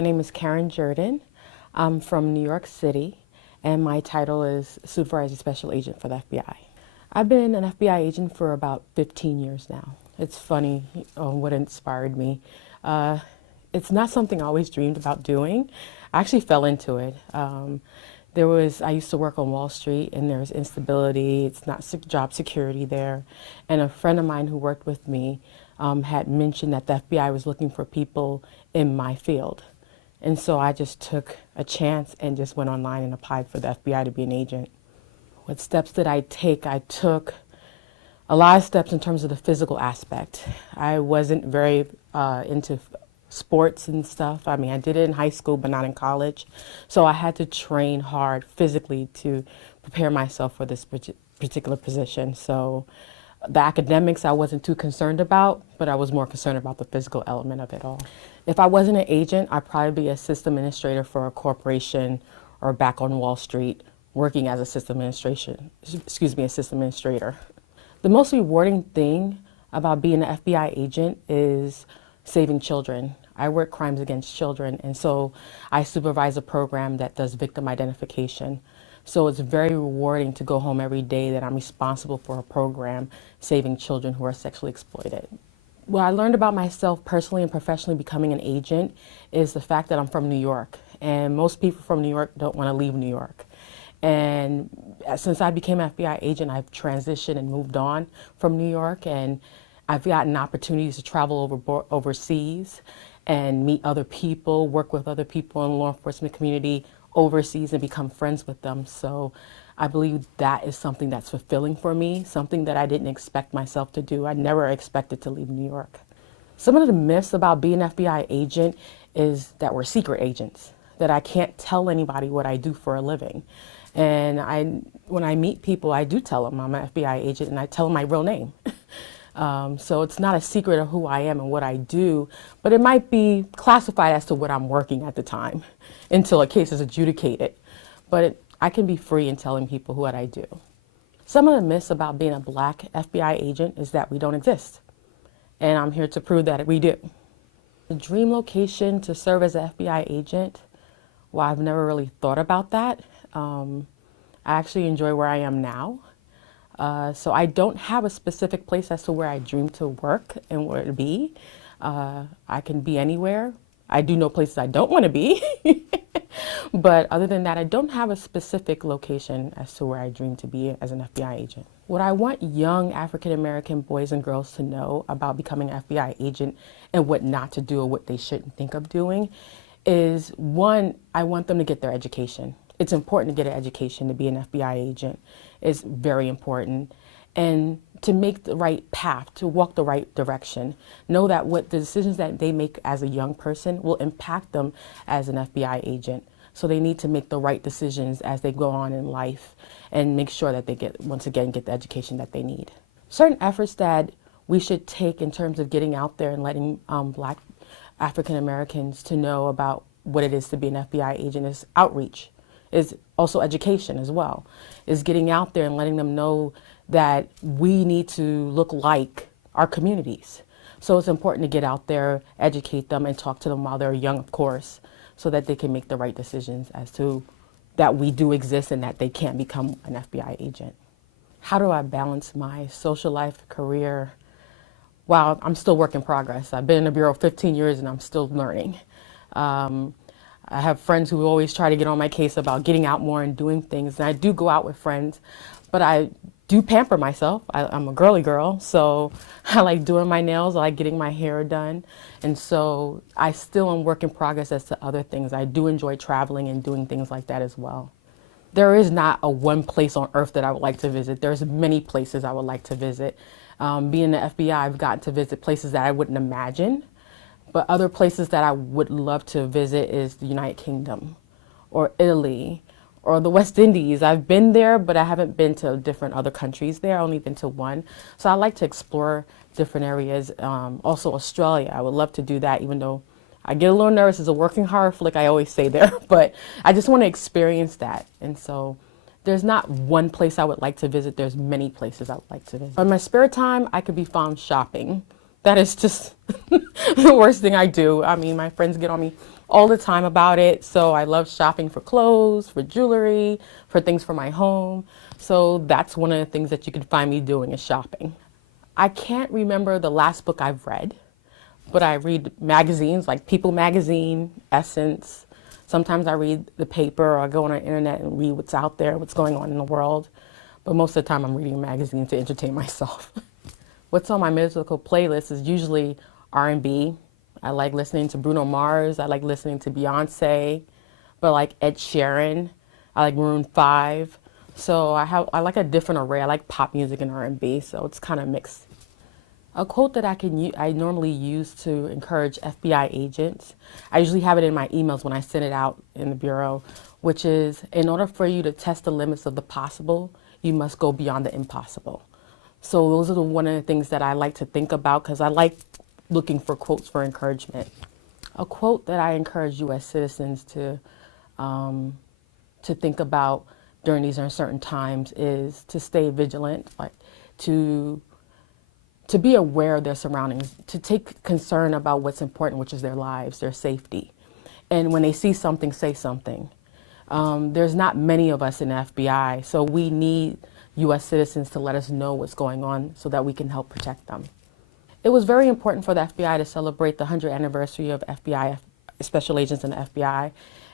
My name is Karen Jurden. I'm from New York City, and my title is Supervisor Special Agent for the FBI. I've been an FBI agent for about 15 years now. It's funny what inspired me. It's not something I always dreamed about doing. I actually fell into it. I used to work on Wall Street, and there was instability. It's not job security there. And a friend of mine who worked with me had mentioned that the FBI was looking for people in my field. And so I just took a chance and just went online and applied for the FBI to be an agent. What steps did I take? I took a lot of steps in terms of the physical aspect. I wasn't very into sports and stuff. I mean, I did it in high school, but not in college. So I had to train hard physically to prepare myself for this particular position. So the academics I wasn't too concerned about, but I was more concerned about the physical element of it all. If I wasn't an agent, I'd probably be a system administrator for a corporation or back on Wall Street working as a system administrator. The most rewarding thing about being an FBI agent is saving children. I work crimes against children, and so I supervise a program that does victim identification. So it's very rewarding to go home every day that I'm responsible for a program saving children who are sexually exploited. What I learned about myself personally and professionally becoming an agent is the fact that I'm from New York, and most people from New York don't want to leave New York. And since I became an FBI agent, I've transitioned and moved on from New York, and I've gotten opportunities to travel overseas and meet other people, work with other people in the law enforcement community overseas and become friends with them. So I believe that is something that's fulfilling for me, something that I didn't expect myself to do. I never expected to leave New York. Some of the myths about being an FBI agent is that we're secret agents, that I can't tell anybody what I do for a living. And when I meet people, I do tell them I'm an FBI agent, and I tell them my real name. So it's not a secret of who I am and what I do, but it might be classified as to what I'm working at the time until a case is adjudicated. But I can be free in telling people what I do. Some of the myths about being a black FBI agent is that we don't exist. And I'm here to prove that we do. The dream location to serve as an FBI agent, well, I've never really thought about that. I actually enjoy where I am now. So I don't have a specific place as to where I dream to work and where to be. I can be anywhere. I do know places I don't want to be. But other than that, I don't have a specific location as to where I dream to be as an FBI agent. What I want young African-American boys and girls to know about becoming an FBI agent and what not to do or what they shouldn't think of doing is, one, I want them to get their education. It's important to get an education to be an FBI agent. It's very important. And to make the right path, to walk the right direction. Know that what the decisions that they make as a young person will impact them as an FBI agent. So they need to make the right decisions as they go on in life and make sure that they get the education that they need. Certain efforts that we should take in terms of getting out there and letting Black African Americans to know about what it is to be an FBI agent is outreach, is also education as well, is getting out there and letting them know that we need to look like our communities. So it's important to get out there, educate them, and talk to them while they're young, of course, so that they can make the right decisions as to that we do exist and that they can become an FBI agent. How do I balance my social life, career? Well, I'm still work in progress. I've been in the Bureau 15 years and I'm still learning. I have friends who always try to get on my case about getting out more and doing things, and I do go out with friends, but I do pamper myself. I'm a girly girl, so I like doing my nails, I like getting my hair done, and so I still am work in progress as to other things. I do enjoy traveling and doing things like that as well. There is not a one place on earth that I would like to visit. There's many places I would like to visit. Being in the FBI, I've gotten to visit places that I wouldn't imagine. But other places that I would love to visit is the United Kingdom or Italy or the West Indies. I've been there, but I haven't been to different other countries there. I've only been to one. So I like to explore different areas. Also Australia, I would love to do that, even though I get a little nervous. It's a working horror flick, I always say there, but I just want to experience that. And so there's not one place I would like to visit. There's many places I would like to visit. In my spare time, I could be found shopping. That is just the worst thing I do. I mean, my friends get on me all the time about it. So I love shopping for clothes, for jewelry, for things for my home. So that's one of the things that you can find me doing is shopping. I can't remember the last book I've read, but I read magazines like People Magazine, Essence. Sometimes I read the paper or I go on the internet and read what's out there, what's going on in the world. But most of the time I'm reading a magazine to entertain myself. What's on my musical playlist is usually R&B. I like listening to Bruno Mars. I like listening to Beyonce. But I like Ed Sheeran. I like Maroon 5. So I like a different array. I like pop music and R&B, so it's kind of mixed. A quote that I normally use to encourage FBI agents, I usually have it in my emails when I send it out in the bureau, which is, in order for you to test the limits of the possible, you must go beyond the impossible. So those are one of the things that I like to think about because I like looking for quotes for encouragement. A quote that I encourage U.S. citizens to think about during these uncertain times is to stay vigilant, like to be aware of their surroundings, to take concern about what's important, which is their lives, their safety. And when they see something, say something. There's not many of us in the FBI, so we need U.S. citizens to let us know what's going on so that we can help protect them. It was very important for the FBI to celebrate the 100th anniversary of FBI, special agents in the FBI.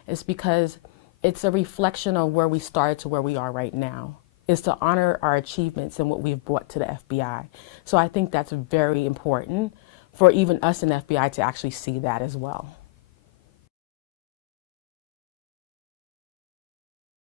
It's because it's a reflection of where we started to where we are right now. Is to honor our achievements and what we've brought to the FBI. So I think that's very important for even us in the FBI to actually see that as well.